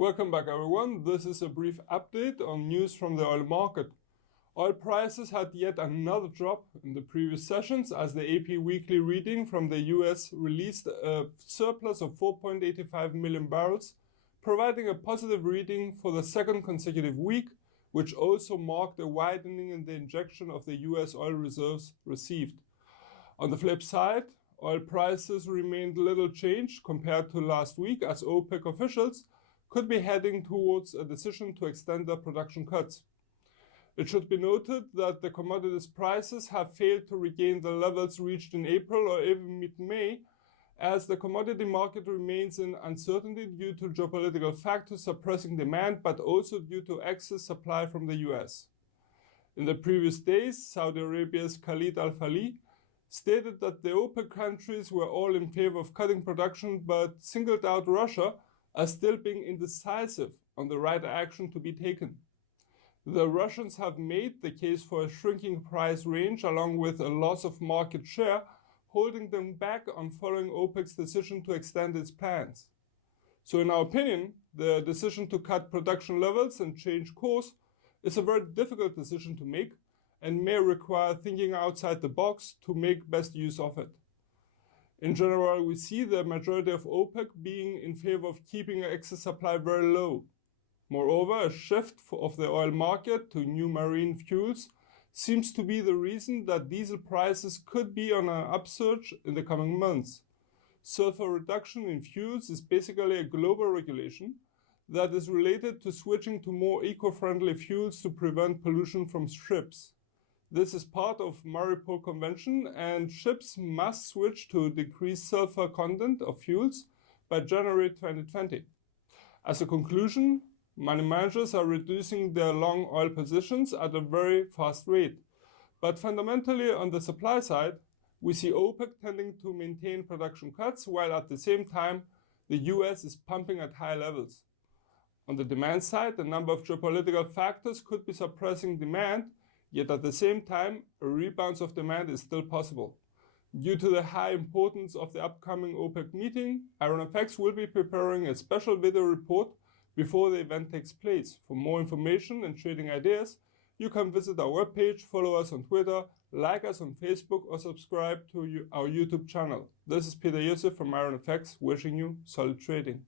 Welcome back everyone. This is a brief update on news from the oil market. Oil prices had yet another drop in the previous sessions as the AP weekly reading from the US released a surplus of 4.85 million barrels, providing a positive reading for the second consecutive week, which also marked a widening in the injection of the US oil reserves received. On the flip side, oil prices remained little changed compared to last week as OPEC officials could be heading towards a decision to extend their production cuts. It should be noted that the commodities prices have failed to regain the levels reached in April or even mid-May, as the commodity market remains in uncertainty due to geopolitical factors suppressing demand, but also due to excess supply from the US. In the previous days, Saudi Arabia's Khalid al-Falih stated that the OPEC countries were all in favor of cutting production, but singled out Russia as still being indecisive on the right action to be taken. The Russians have made the case for a shrinking price range along with a loss of market share, holding them back on following OPEC's decision to extend its plans. So in our opinion, the decision to cut production levels and change course is a very difficult decision to make and may require thinking outside the box to make best use of it. In general, we see the majority of OPEC being in favor of keeping excess supply very low. Moreover, a shift of the oil market to new marine fuels seems to be the reason that diesel prices could be on an upsurge in the coming months. Sulfur reduction in fuels is basically a global regulation that is related to switching to more eco-friendly fuels to prevent pollution from ships. This is part of Maripol Convention, and ships must switch to decreased sulfur content of fuels by January 2020. As a conclusion, money managers are reducing their long oil positions at a very fast rate. But fundamentally, on the supply side, we see OPEC tending to maintain production cuts, while at the same time, the US is pumping at high levels. On the demand side, a number of geopolitical factors could be suppressing demand, yet at the same time, a rebound of demand is still possible. Due to the high importance of the upcoming OPEC meeting, IronFX will be preparing a special video report before the event takes place. For more information and trading ideas, you can visit our webpage, follow us on Twitter, like us on Facebook, or subscribe to our YouTube channel. This is Peter Yusuf from IronFX, wishing you solid trading.